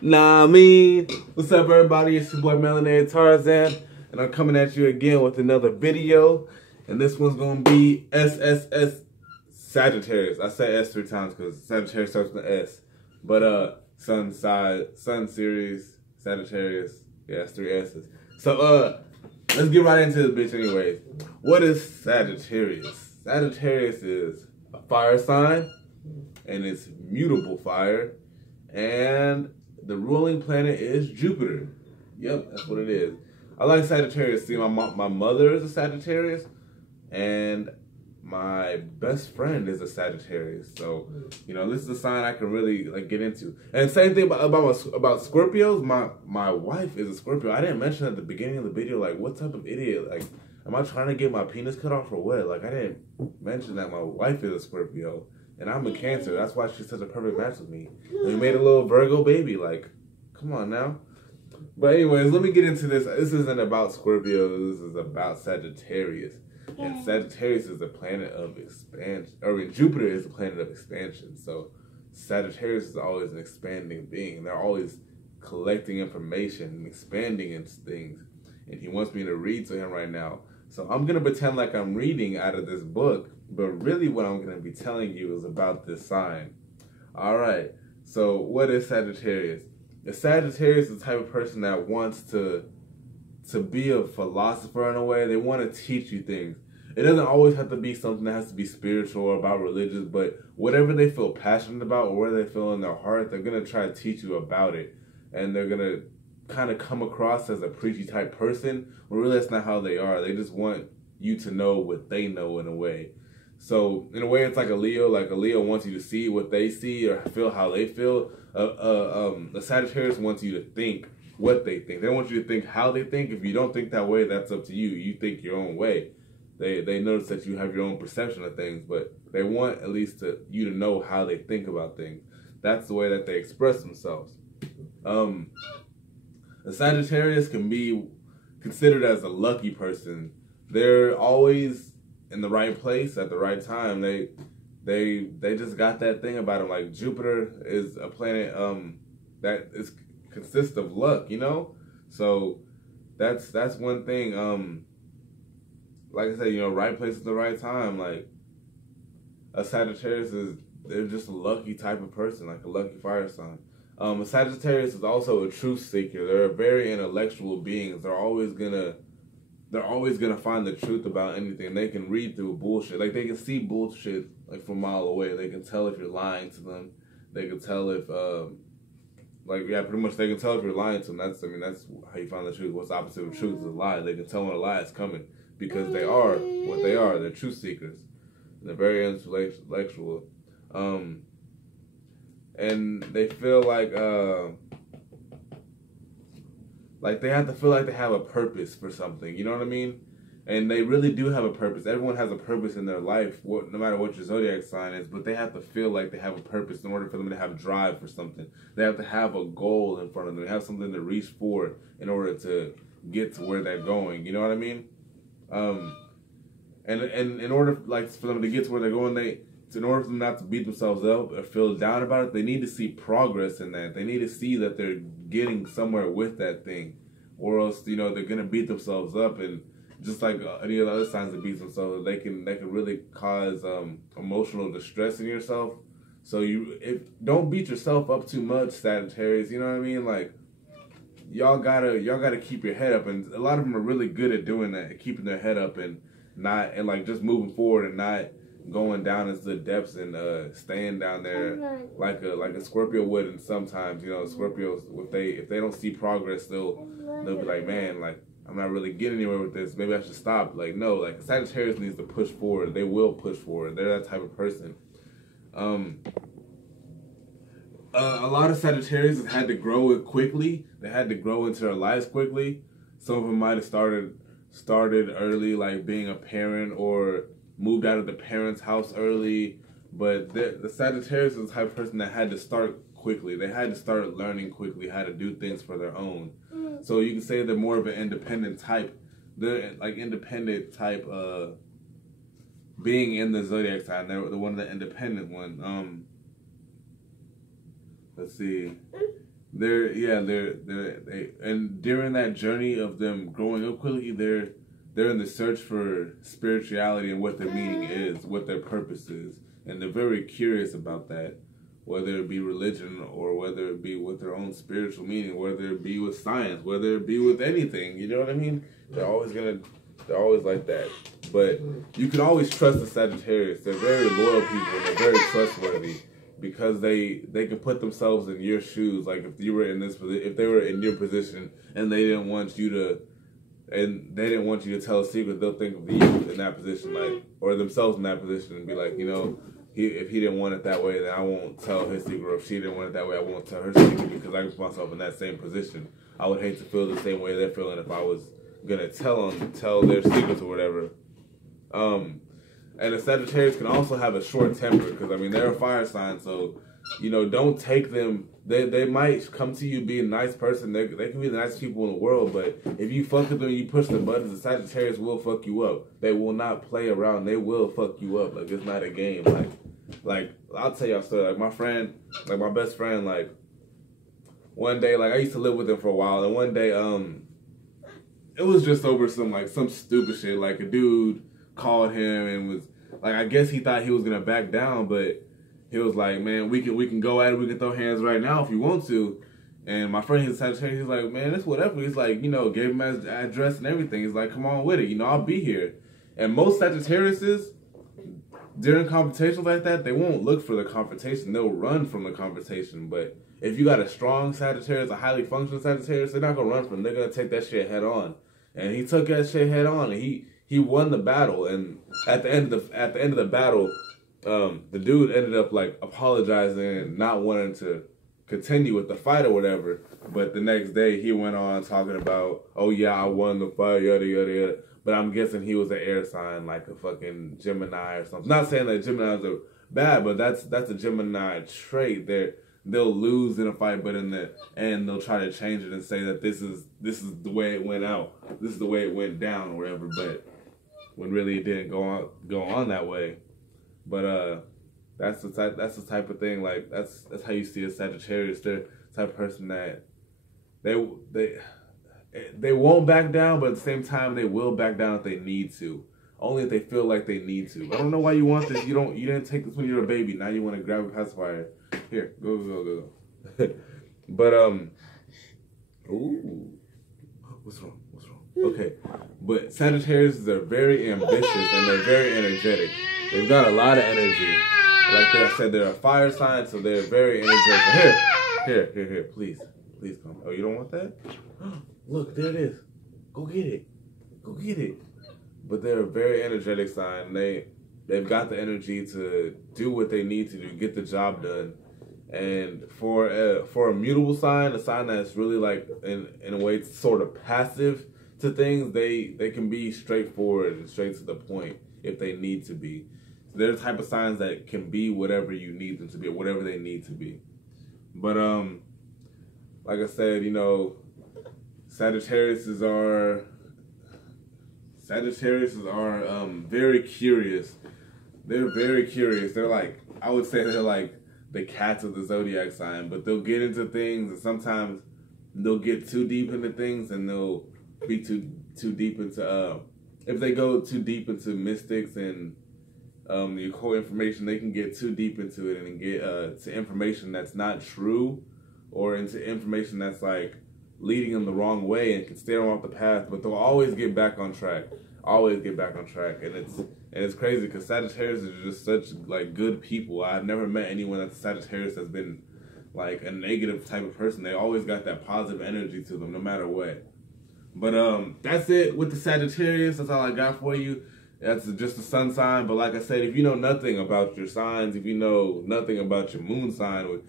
Nah, I mean, what's up, everybody? It's your boy Melanated Tarzan, and I'm coming at you again with another video. And this one's gonna be SSS Sagittarius. I say S 3 times because Sagittarius starts with an S. But Sun series Sagittarius. Yeah, it's 3 S's. So let's get right into this bitch, anyways. What is Sagittarius? Sagittarius is a fire sign, and it's mutable fire, and the ruling planet is Jupiter. Yep, that's what it is. I like Sagittarius. See, my mother is a Sagittarius, and my best friend is a Sagittarius. So, you know, this is a sign I can really get into. And same thing about Scorpios. My wife is a Scorpio. I didn't mention at the beginning of the video, like, what type of idiot? Like, am I trying to get my penis cut off or what? Like, I didn't mention that my wife is a Scorpio. And I'm a Cancer. That's why she's such a perfect match with me. And we made a little Virgo baby. Like, come on now. But anyways, let me get into this. This isn't about Scorpio. This is about Sagittarius. And Sagittarius is a planet of expansion. Or Jupiter is a planet of expansion. So Sagittarius is always an expanding being. They're always collecting information and expanding into things. And he wants me to read to him right now. So I'm going to pretend like I'm reading out of this book. But really what I'm going to be telling you is about this sign. Alright, so what is Sagittarius? The Sagittarius is the type of person that wants to be a philosopher in a way. They want to teach you things. It doesn't always have to be something that has to be spiritual or about religious, but whatever they feel passionate about or where they feel in their heart, they're going to try to teach you about it. And they're going to kind of come across as a preachy type person, but really that's not how they are. They just want you to know what they know in a way. So in a way, it's like a Leo. Like a Leo wants you to see what they see or feel how they feel. A Sagittarius wants you to think what they think. They don't want you to think how they think. If you don't think that way, that's up to you. You think your own way. They notice that you have your own perception of things, but they want at least you to know how they think about things. That's the way that they express themselves. A Sagittarius can be considered as a lucky person. They're always in the right place at the right time. They just got that thing about them. Like Jupiter is a planet that consists of luck, you know? So that's one thing. Like I said, you know, right place at the right time. Like a Sagittarius they're just a lucky type of person, like a lucky fire sign. A Sagittarius is also a truth seeker. They're very intellectual beings. They're always gonna find the truth about anything. They can read through bullshit. Like they can see bullshit like from a mile away. They can tell if you're lying to them. They can tell if pretty much they can tell if you're lying to them. That's how you find the truth. What's the opposite of truth is a lie. They can tell when a lie is coming because they are what they are. They're truth seekers. They're very intellectual. And they feel like they have to feel like they have a purpose for something. You know what I mean? And they really do have a purpose. Everyone has a purpose in their life, no matter what your zodiac sign is, but they have to feel like they have a purpose in order for them to have drive for something. They have to have a goal in front of them. They have something to reach for in order to get to where they're going. You know what I mean? And in order for them to get to where they're going, in order for them not to beat themselves up or feel down about it, they need to see progress in that. They need to see that they're getting somewhere with that thing, or else, you know, they're gonna beat themselves up. And just like any of the other signs that beat themselves, they can really cause emotional distress in yourself. So don't beat yourself up too much, Sagittarius. You know what I mean? Like y'all gotta keep your head up, and a lot of them are really good at doing that, keeping their head up and just moving forward and not going down into the depths and staying down there like a Scorpio would. And sometimes, you know, Scorpios, if they don't see progress, they'll be like, man, like I'm not really getting anywhere with this. Maybe I should stop. Like no, like Sagittarius needs to push forward. They will push forward. They're that type of person. A lot of Sagittarius have had to grow it quickly. They had to grow into their lives quickly. Some of them might have started early, like being a parent, or moved out of the parents' house early. But the Sagittarius is the type of person that had to start quickly. They had to start learning quickly how to do things for their own. So you can say they're more of an independent type. They're like independent type being in the zodiac sign. They're the independent one. Let's see. and during that journey of them growing up quickly, they're in the search for spirituality and what their meaning is, what their purpose is, and they're very curious about that, whether it be religion or whether it be with their own spiritual meaning, whether it be with science, whether it be with anything. You know what I mean? They're always like that. But you can always trust the Sagittarius. They're very loyal people and they're very trustworthy. Because they can put themselves in your shoes, like if you were in this position, if they were in your position, and they didn't want you to tell a secret, they'll think of you in that position, like, or themselves in that position, and be like, you know, if he didn't want it that way, then I won't tell his secret. Or if she didn't want it that way, I won't tell her secret, because I put myself in that same position. I would hate to feel the same way they're feeling if I was gonna tell their secrets or whatever. And the Sagittarius can also have a short temper, because, I mean, they're a fire sign, so, you know, don't take them. They might come to you being a nice person. They can be the nicest people in the world, but if you fuck with them and you push the buttons, the Sagittarius will fuck you up. They will not play around. They will fuck you up. Like, it's not a game. Like I'll tell y'all a story. Like, my friend, like, my best friend, like, one day, like, I used to live with him for a while, and one day, it was just over some stupid shit. Like, a dude called him and was like, I guess he thought he was gonna back down, but he was like, man, we can go at it, we can throw hands right now if you want to. And my friend, he's Sagittarius, he's like, man, it's whatever. He's like, you know, gave him his address and everything. He's like, come on with it, you know, I'll be here. And most Sagittariuses, during confrontations like that, they won't look for the confrontation, they'll run from the confrontation. But if you got a strong Sagittarius, a highly functional Sagittarius, they're not gonna run from it, they're gonna take that shit head on. And he took that shit head on, and he won the battle. And at the end of the battle, the dude ended up like apologizing and not wanting to continue with the fight or whatever. But the next day he went on talking about, oh yeah, I won the fight, yada yada yada. But I'm guessing he was an air sign, like a fucking Gemini or something. Not saying that Geminis are bad, but that's a Gemini trait. They'll lose in a fight, but in the end they'll try to change it and say that this is the way it went out, this is the way it went down or whatever. But when really it didn't go on that way. But that's the type of thing, like that's how you see a Sagittarius. They're the type of person that they won't back down, but at the same time they will back down if they need to. Only if they feel like they need to. I don't know why you want this. You didn't take this when you were a baby. Now you want to grab a pacifier. Here, go. But ooh, what's wrong? Okay, but Sagittarius are very ambitious and they're very energetic. They've got a lot of energy. Like I said, they're a fire sign, so they're very energetic. Here, please come. Oh, you don't want that? Look, there it is. Go get it. But they're a very energetic sign. They've got the energy to do what they need to do, get the job done. And for a mutable sign, a sign that's really like in a way sort of passive to things, they can be straightforward and straight to the point if they need to be. So they're the type of signs that can be whatever you need them to be, or whatever they need to be. But like I said, you know, Sagittarius are very curious. They're very curious. They're like, I would say they're like the cats of the zodiac sign, but they'll get into things, and sometimes they'll get too deep into things, and they'll be too deep into if they go too deep into mystics and the occult information, they can get too deep into it and get to information that's not true, or into information that's like leading them the wrong way and can steer them off the path. But they'll always get back on track. And it's crazy because Sagittarius is just such like good people. I've never met anyone that's Sagittarius that's been like a negative type of person. They always got that positive energy to them no matter what. But that's it with the Sagittarius. That's all I got for you. That's just a sun sign. But like I said, if you know nothing about your signs, if you know nothing about your moon sign,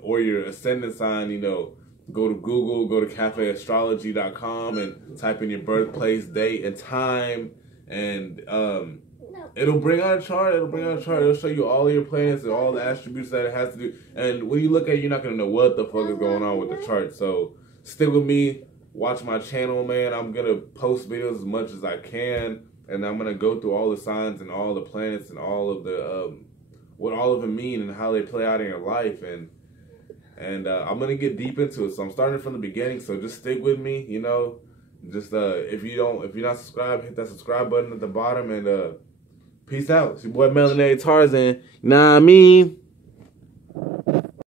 or your ascendant sign, you know, go to Google, go to cafeastrology.com and type in your birthplace, date, and time, and it'll bring out a chart. It'll show you all your planets and all the attributes that it has to do. And when you look at it, you're not going to know what the fuck is going on with the chart. So stick with me. Watch my channel, man. I'm going to post videos as much as I can. And I'm going to go through all the signs and all the planets and all of the, what all of them mean and how they play out in your life. And And I'm gonna get deep into it. So I'm starting from the beginning. So just stick with me. You know, just if you're not subscribed, hit that subscribe button at the bottom. And peace out. It's your boy Melanated Tarzan. You know what I mean?